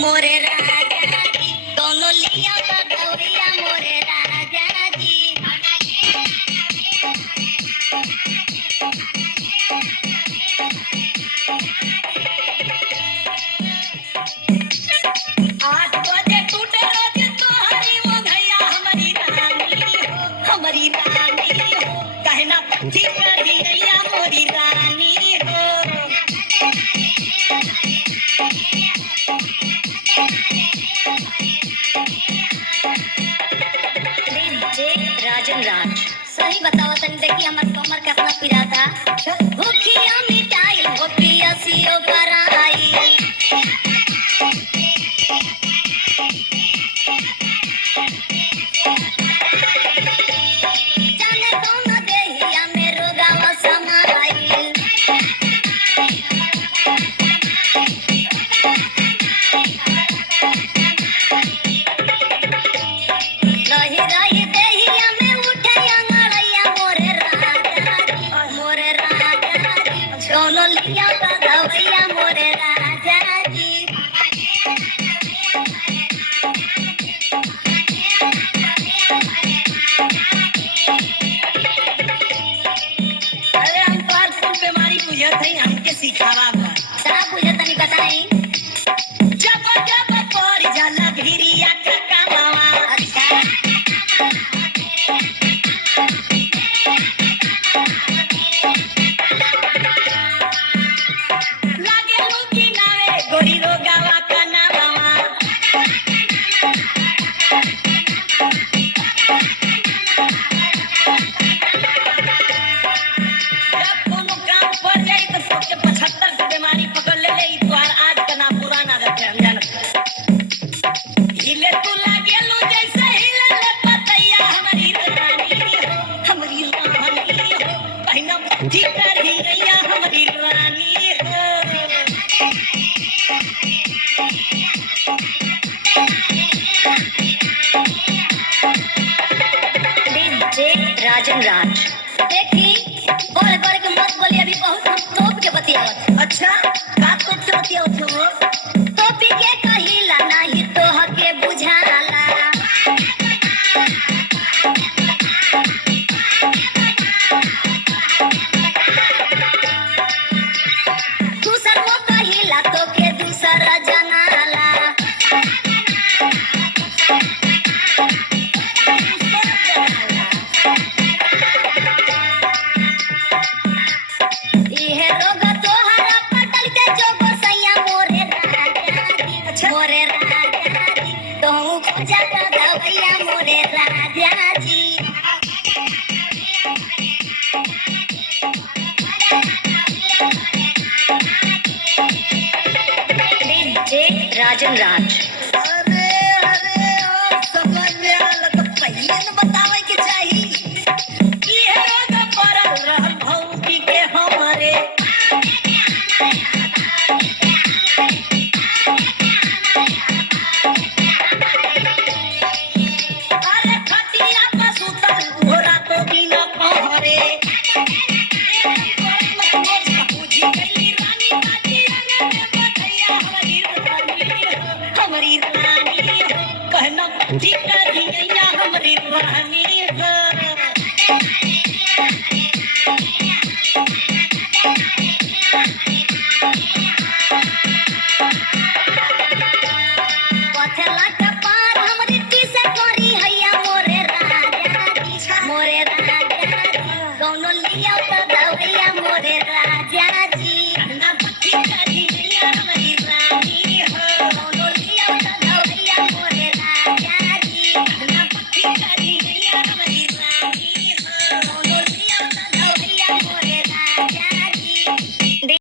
मोरे राजा जी दोनों लिया बगवैया मोरे राजा जी। आठ बजे टूटे रोज तोहरी वो भैया हमारी रानी हो कहना पति करी गैया मोरी रानी हो। राजन राज सही बताओ तनी देखी हमर कमर कितना पिराता भूखिया मिटाई हो पियसियो कराई। जाने कौन देहिया में रोगावा समाई। रही रही देहिया में उठे अंगड़ैया मोरे राजा जी दोनों लिया बगवैया मोरे राजा जी। अरे हम तोहर कुल बीमारी बुझत हई हमके सिखावा बा साहब बुझत तनी बताई। जब जब पड़ जाला भिरिया का कामवा अच्छा लागे लुकी नावे गोरी रोगावा का नावा। जब कोनो काम पड़ जाई तो सबके 75 के बीमारी पकड़ ले ले तोहार आज का ना पुराना रखे हम जानत। हिले तू लागे लो जैसे हिले ले पतैया हमारी रानी हो कहना ठीक कर ही गैया हमारी रानी हो। राजन राज देखी बड़े बड़े के मत बोली अभी बहुत हम तोप के बतियावत। अच्छा का तोप के बतियावत हो तोपी के कहिला नहीं तो हके बुझाला। दूसर वो कहिला तो के दूसर जनाला। इहे रोग तोहरा पटल के जो गोसैया मोरे राजा जी मोरे राजा जी तोहू खोजा बगवैया मोरे राजा जी। राजन राज